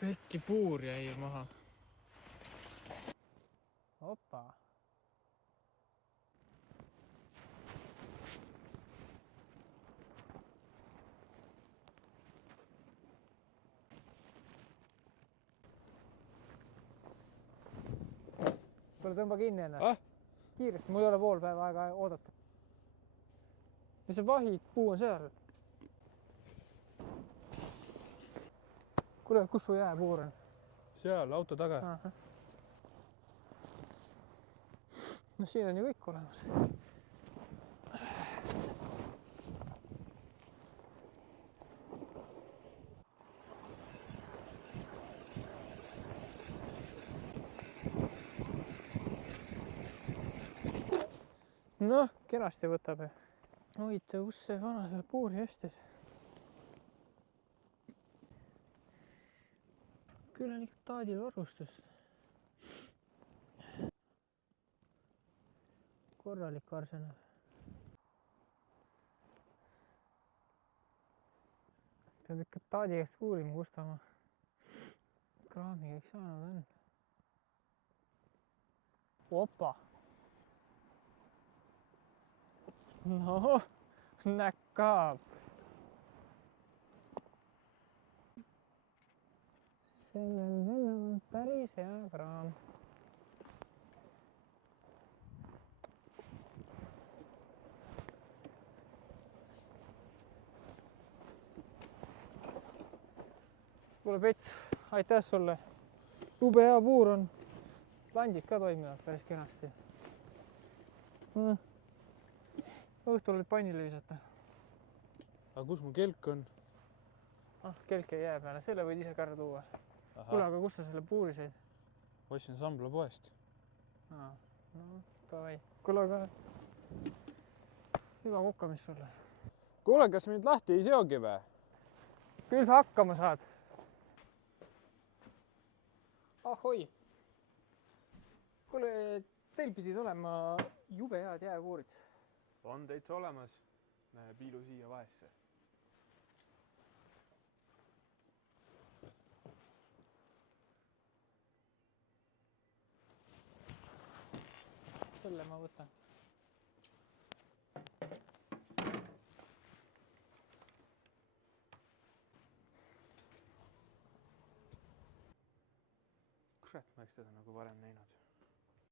Pekki puur jäi maha. Opa. Kuule, tõmba kinni ennast. Kiiresti, mul ei ole pool päeva aega oodata. Ja see vahid puu on seal. Kuule, kus su jääpuur on? Seal, auto taga. Aha. No siin on ju kõik olemas. Noh, kenasti võtab. Huvitav, kus see vana seal puuri hästis? Küll on ikka taadil varustus. Korralik arsenal. Peab ikka taadi käest uurima, kus ta oma kraami kõik saanud on. Opa! No, näkkaab. Sellel vennal on päris hea kraam. Kuule, Pets, aitäh sulle. Jube hea puur on. Landid ka toimivad päris kenasti. Õhtul olid pannile visata. Aga kus mu kelk on? Kelk ei jää peale, selle võid ise ka ära tuua. Kuule, aga kus sa selle puuri said? Ostsin Sambla poest. No, davai. Kuule, aga hüva kukkamist sulle. Kuule, kas mind lahti ei seogi või? Küll sa hakkama saad. Ahoi. Kuule, teil pidid olema jube head jääpuurid. On täitsa olemas. Piilu siia vahesse. Selle ma võtan. Kurat, ma oleks teda nagu varem näinud.